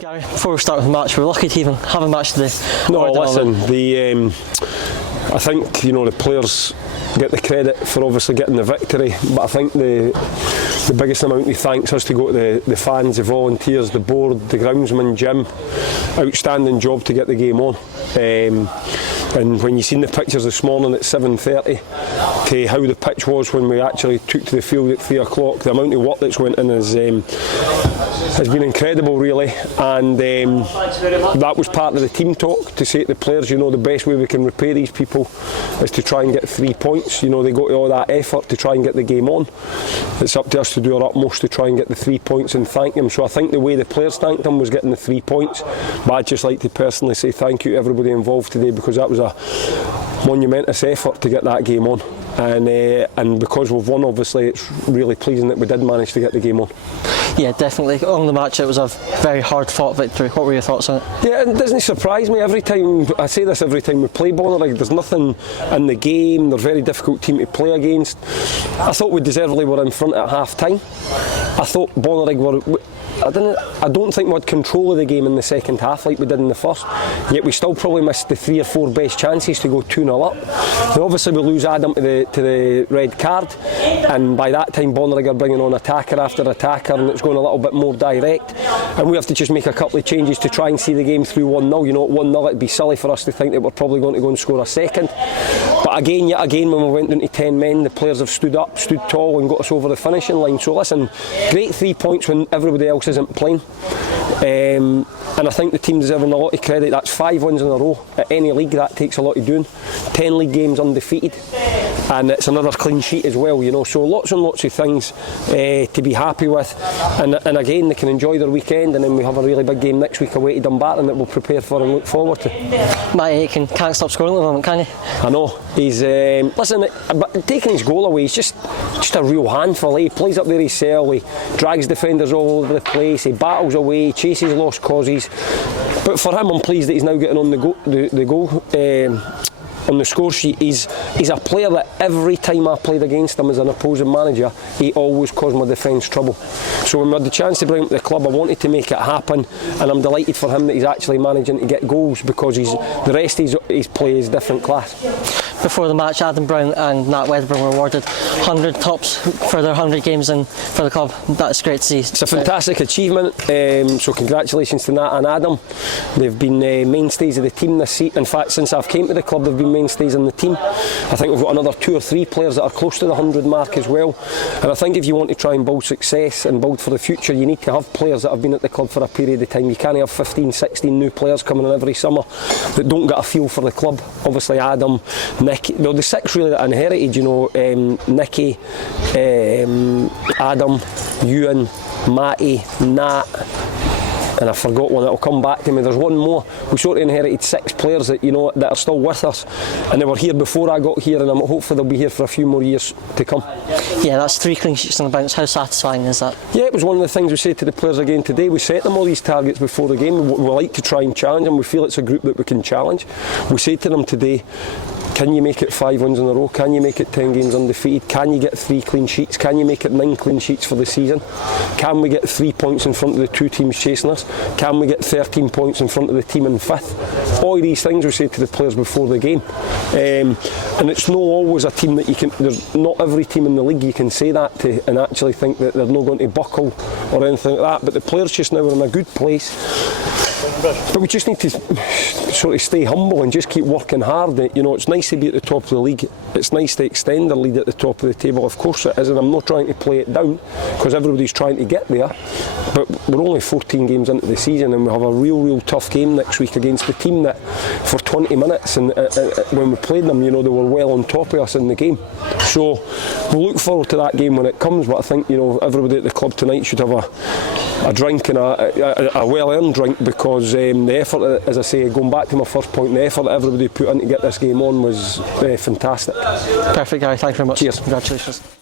Gary, before we start with the match, we're lucky to even have a match today. No, listen, I think the players get the credit for obviously getting the victory, but I think the biggest amount of thanks has to go to the fans, the volunteers, the board, the groundsman, Jim. Outstanding job to get the game on. And when you seen the pictures this morning at 7:30 to how the pitch was when we actually took to the field at 3 o'clock, the amount of work that's went in has been incredible, really. And that was part of the team talk, to say to the players, the best way we can repay these people is to try and get 3 points. They go to all that effort to try and get the game on. It's up to us to do our utmost to try and get the 3 points and thank them. So I think the way the players thanked them was getting the 3 points. But I'd just like to personally say thank you to everybody involved today, because that was a monumentous effort to get that game on. And because we've won, obviously, it's really pleasing that we did manage to get the game on. Yeah, definitely. On the match, it was a very hard-fought victory. What were your thoughts on it? Yeah, it doesn't surprise me. Every time, I say this every time we play Bonnyrigg, there's nothing in the game. They're a very difficult team to play against. I thought we deservedly were in front at half-time. I thought Bonnyrigg were... I don't think we had control of the game in the second half like we did in the first, yet we still probably missed the 3 or 4 best chances to go 2-0 up. Now obviously we lose Adam to the red card, and by that time Bonnyrigg are bringing on attacker after attacker, and it's going a little bit more direct, and we have to just make a couple of changes to try and see the game through 1-0. At 1-0 it'd be silly for us to think that we're probably going to go and score a second. But yet again, when we went down to 10 men, the players have stood up, stood tall and got us over the finishing line. So listen, great 3 points when everybody else isn't playing. And I think the team deserving a lot of credit. That's 5 wins in a row. At any league that takes a lot of doing. 10 league games undefeated. And it's another clean sheet as well, So lots and lots of things to be happy with. And again, they can enjoy their weekend, and then we have a really big game next week away to Dumbarton that we'll prepare for and look forward to. Matt Aitken can't stop scoring at the moment, can you? I know. He's listen, but taking his goal away, he's just a real handful. He plays up there his cell, he drags defenders all over the place, he battles away, chases lost causes. But for him, I'm pleased that he's now getting on the goal. On the score sheet, he's a player that every time I played against him as an opposing manager, he always caused my defence trouble. So when we had the chance to bring him to the club, I wanted to make it happen, and I'm delighted for him that he's actually managing to get goals, because the rest of his play is different class. Before the match, Adam Brown and Nat Wedderburn were awarded 100 tops for their 100 games for the club. That's great to see. It's a fantastic achievement, so congratulations to Nat and Adam. They've been mainstays of the team this season. In fact, since I've came to the club, they've been mainstays in the team. I think we've got another 2 or 3 players that are close to the 100 mark as well. And I think if you want to try and build success and build for the future, you need to have players that have been at the club for a period of time. You can't have 15, 16 new players coming in every summer that don't get a feel for the club. Obviously Adam, Nicky, the 6 really that I inherited, Nicky, Adam, Ewan, Matty, Nat, and I forgot one that'll come back to me. There's one more. We sort of inherited 6 players that that are still with us, and they were here before I got here, and I'm hopeful they'll be here for a few more years to come. Yeah, that's 3 clean sheets on the bounce. How satisfying is that? Yeah, it was one of the things we said to the players again today. We set them all these targets before the game. We like to try and challenge them. We feel it's a group that we can challenge. We said to them today, can you make it 5 wins in a row? Can you make it 10 games undefeated? Can you get 3 clean sheets? Can you make it 9 clean sheets for the season? Can we get 3 points in front of the 2 teams chasing us? Can we get 13 points in front of the team in 5th? All these things we said to the players before the game. And it's not always a team that you can, there's not every team in the league you can say that to and actually think that they're not going to buckle or anything like that. But the players just now are in a good place. But we just need to sort of stay humble and just keep working hard. It's nice to be at the top of the league. It's nice to extend the lead at the top of the table. Of course it is, and I'm not trying to play it down, because everybody's trying to get there. But we're only 14 games into the season, and we have a real tough game next week against the team that for 20 minutes, and when we played them, they were well on top of us in the game. So we'll look forward to that game when it comes. But I think everybody at the club tonight should have a drink, and a well-earned drink, because the effort, as I say, going back to my first point, the effort that everybody put in to get this game on was fantastic. Perfect, Gary. Thank you very much. Cheers. Congratulations.